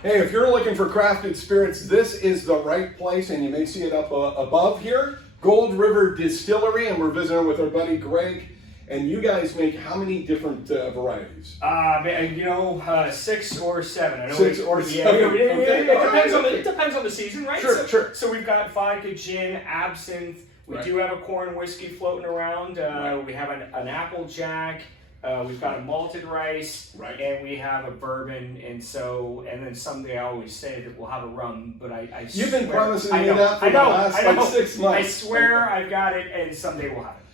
Hey, if you're looking for crafted spirits, this is the right place, and you may see it up above here. Gold River Distillery, and we're visiting with our buddy Greg. And you guys make how many different varieties? 6 or 7. I know 6 or 7. Okay. It depends on the season, right? Sure. So we've got vodka, gin, absinthe. We do have a corn whiskey floating around. We have an Applejack. We've got a malted rice, and we have a bourbon, and then someday I always say that we'll have a rum, but You've been promising me that for the last 6 months. I swear I've got it, and someday we'll have it.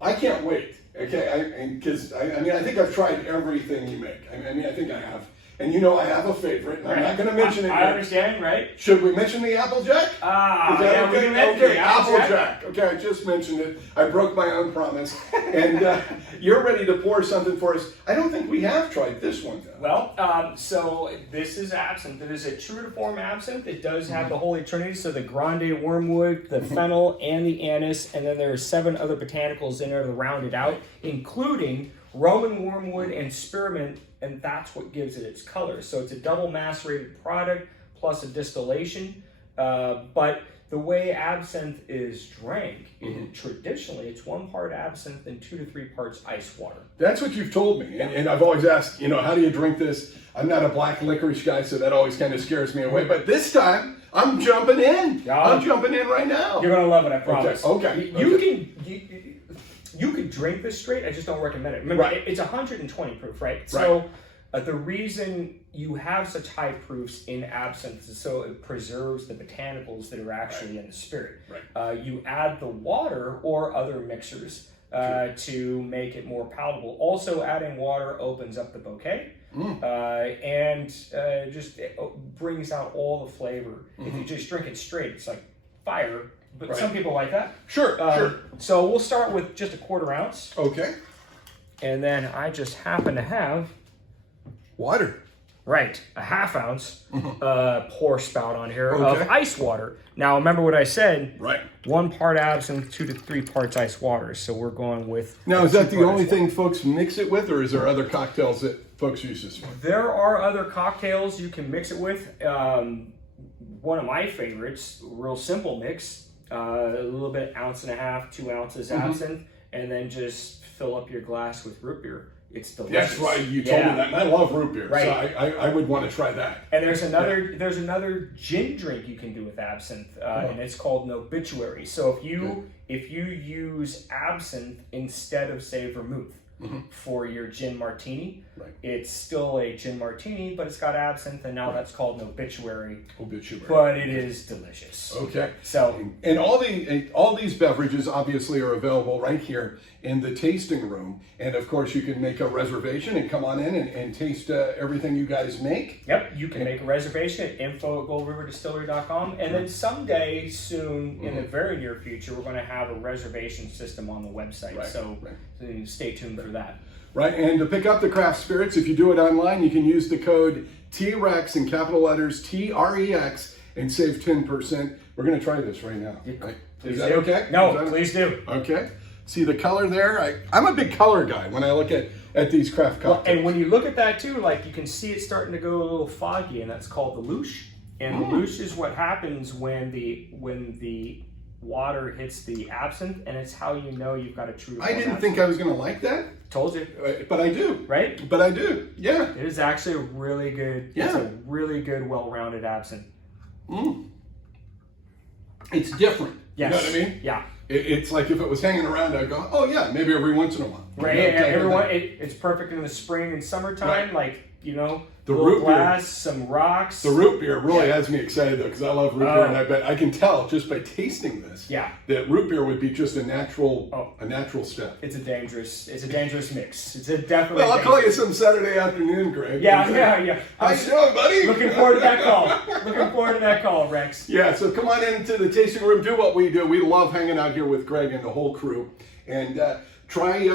I can't wait. Okay, because I think I've tried everything you make. I think I have. And I have a favorite, and I'm not going to mention it I yet. understand, right? Should we mention the Applejack? We can mention okay, the Applejack. Okay, I just mentioned it. I broke my own promise. And you're ready to pour something for us. I don't think we have tried this one, though. Well, so this is absinthe. It is a true to form absinthe. It does have the Holy Trinity, so the Grande Wormwood, the fennel, and the anise, and then there are 7 other botanicals in there to round it out, including Roman wormwood and spearmint, and that's what gives it its color. So it's a double macerated product plus a distillation. But the way absinthe is drank, traditionally, it's 1 part absinthe and 2 to 3 parts ice water. That's what you've told me, and I've always asked, how do you drink this? I'm not a black licorice guy, so that always kind of scares me away. But this time, I'm jumping in. I'm jumping in right now. You're gonna love it, I promise. Okay. You could drink this straight. I just don't recommend it. Remember, it's 120 proof, right? So the reason you have such high proofs in absinthe is so it preserves the botanicals that are actually in the spirit. You add the water or other mixers to make it more palatable. Also, adding water opens up the bouquet and just brings out all the flavor. If you just drink it straight, it's like fire. But some people like that. Sure. So we'll start with just a 1/4 ounce. Okay. And then I just happen to have water. Right, a 1/2 ounce pour spout on here of ice water. Now remember what I said. 1 part absinthe, 2 to 3 parts ice water. So we're going with. Now is that the only thing folks mix it with, or is there other cocktails that folks use this for? There are other cocktails you can mix it with. One of my favorites, real simple mix. A little bit 1.5 ounces, 2 ounces absinthe, and then just fill up your glass with root beer. It's delicious. That's right. You told me that, and I love root beer, so I would want to try that. And there's another gin drink you can do with absinthe, and it's called an obituary. So if you use absinthe instead of say vermouth for your gin martini, it's still a gin martini, but it's got absinthe, and now that's called an obituary. But it is delicious. Okay. So and all these beverages obviously are available right here in the tasting room, and of course you can make a reservation and come on in and taste everything you guys make. Yep, you can make a reservation at info@goldriverdistillery.com, and then someday soon, in the very near future, we're going to have a reservation system on the website. So stay tuned for that. Right, and to pick up the craft spirits, if you do it online, you can use the code TREX in capital letters, TREX, and save 10%. We're going to try this right now. Right? Is that okay? No, please do. Okay. See the color there? I'm a big color guy when I look at these craft cocktails. And when you look at that too, like you can see it starting to go a little foggy, and that's called the louche. And the louche is what happens when the water hits the absinthe, and it's how you know you've got a true. I didn't think I was going to like that. Told you. But I do. Right? But I do. Yeah. It is actually a really good, it's a really good, well-rounded absinthe. It's different. Yes. You know what I mean? Yeah. It's like if it was hanging around, I'd go, oh yeah, maybe every once in a while. Right. It's perfect in the spring and summertime. Like, the little root glass, beer, some rocks. The root beer really has me excited though, because I love root beer, and I bet I can tell just by tasting this that root beer would be just a natural step. It's a dangerous mix. It's a definitely. Well, I'll call you some Saturday afternoon, Greg. Yeah. How you doing, buddy? Looking forward to that call. Looking forward to that call, Rex. Yeah, so come on into the tasting room, do what we do. We love hanging out here with Greg and the whole crew, and try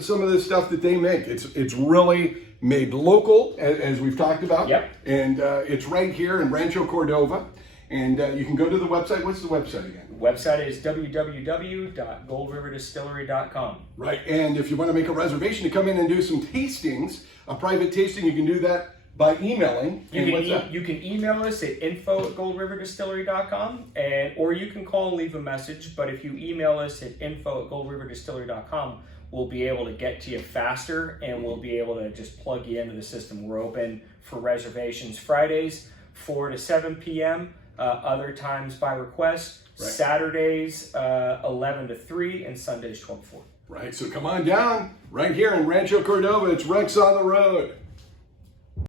some of the stuff that they make. It's really made local, as we've talked about. And it's right here in Rancho Cordova. And you can go to the website. What's the website again? The website is www.goldriverdistillery.com. Right, and if you want to make a reservation to come in and do some tastings, a private tasting, you can do that by emailing. You can email us at info@goldriverdistillery.com, or you can call and leave a message. But if you email us at info@goldriverdistillery.com, we'll be able to get to you faster, and we'll be able to just plug you into the system. We're open for reservations Fridays 4 to 7 p.m., other times by request, Right. Saturdays 11 to 3, and Sundays 12 to 4. Right, so come on down right here in Rancho Cordova. It's Rex on the Road.